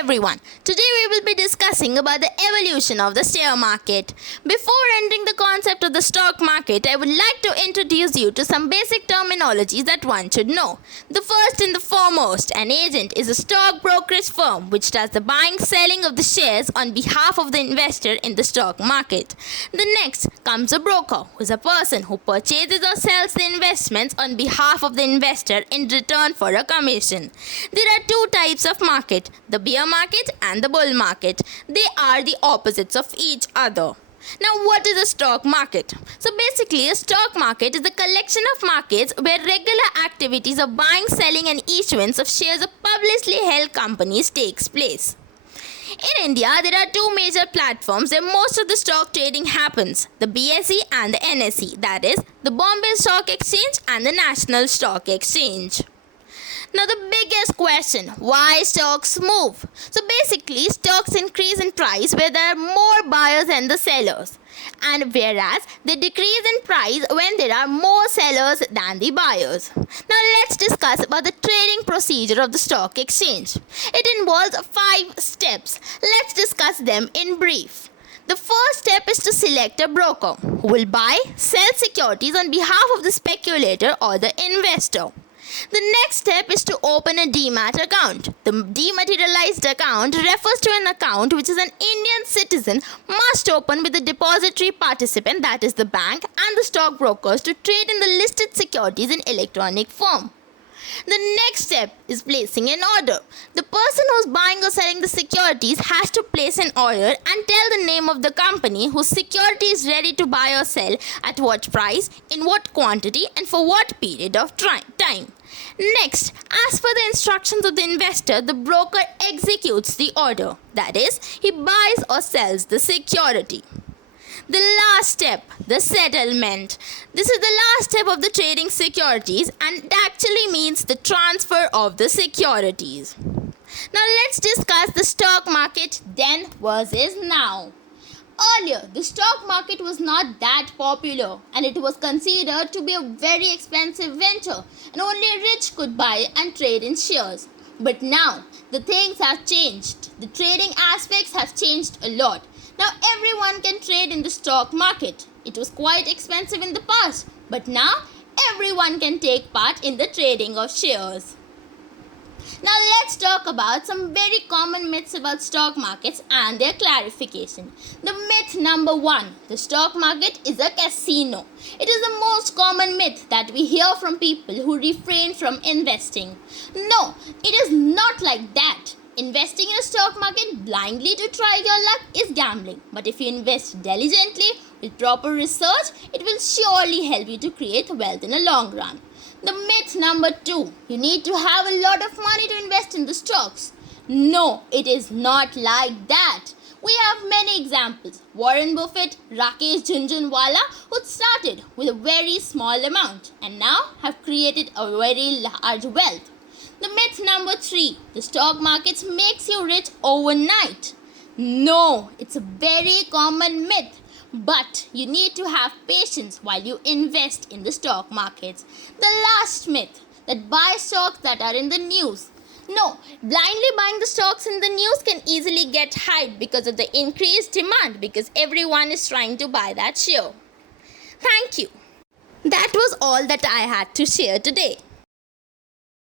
everyone. Today we will be discussing about the evolution of the share market. Before entering the concept of the stock market, I would like to introduce you to some basic terminologies that one should know. The first and the foremost, an agent is a stock brokerage firm which does the buying selling of the shares on behalf of the investor in the stock market. The next comes a broker, who is a person who purchases or sells the investments on behalf of the investor in return for a commission. There are two types of market, the bear market and the bull market. They are the opposites of each other. Now, what is a stock market? So basically, a stock market is a collection of markets where regular activities of buying, selling and issuance of shares of publicly held companies takes place. In India, there are two major platforms where most of the stock trading happens, the BSE and the NSE, that is, the Bombay Stock Exchange and the National Stock Exchange. Now the biggest question, why stocks move? So basically, stocks increase in price where there are more buyers than the sellers, and whereas they decrease in price when there are more sellers than the buyers. Now let's discuss about the trading procedure of the stock exchange. It involves 5 steps. Let's discuss them in brief. The first step is to select a broker who will buy, sell securities on behalf of the speculator or the investor. The next step is to open a demat account. The dematerialized account refers to an account which is an Indian citizen must open with the depository participant, that is the bank, and the stockbrokers to trade in the listed securities in electronic form. The next step is placing an order. The person who is buying or selling the securities has to place an order and tell the name of the company whose security is ready to buy or sell, at what price, in what quantity, and for what period of time. Next, as per the instructions of the investor, the broker executes the order. That is, he buys or sells the security. The last step, the settlement. This is the last step of the trading securities and it actually means the transfer of the securities. Now let's discuss the stock market then versus now. Earlier, the stock market was not that popular and it was considered to be a very expensive venture and only rich could buy and trade in shares. But now, the things have changed. The trading aspects have changed a lot. Now everyone can trade in the stock market. It was quite expensive in the past, but now everyone can take part in the trading of shares. Now let's talk about some very common myths about stock markets and their clarification. The myth number 1, the stock market is a casino. It is the most common myth that we hear from people who refrain from investing. No, it is not like that. Investing in a stock market blindly to try your luck is gambling. But if you invest diligently with proper research, it will surely help you to create wealth in the long run. The myth number 2, you need to have a lot of money to invest in the stocks. No, it is not like that. We have many examples. Warren Buffett, Rakesh Jhunjhunwala, who started with a very small amount and now have created a very large wealth. The myth number 3, the stock market makes you rich overnight. No, it's a very common myth. But you need to have patience while you invest in the stock markets. The last myth, that buy stocks that are in the news. No, blindly buying the stocks in the news can easily get hyped because of the increased demand because everyone is trying to buy that share. Thank you. That was all that I had to share today.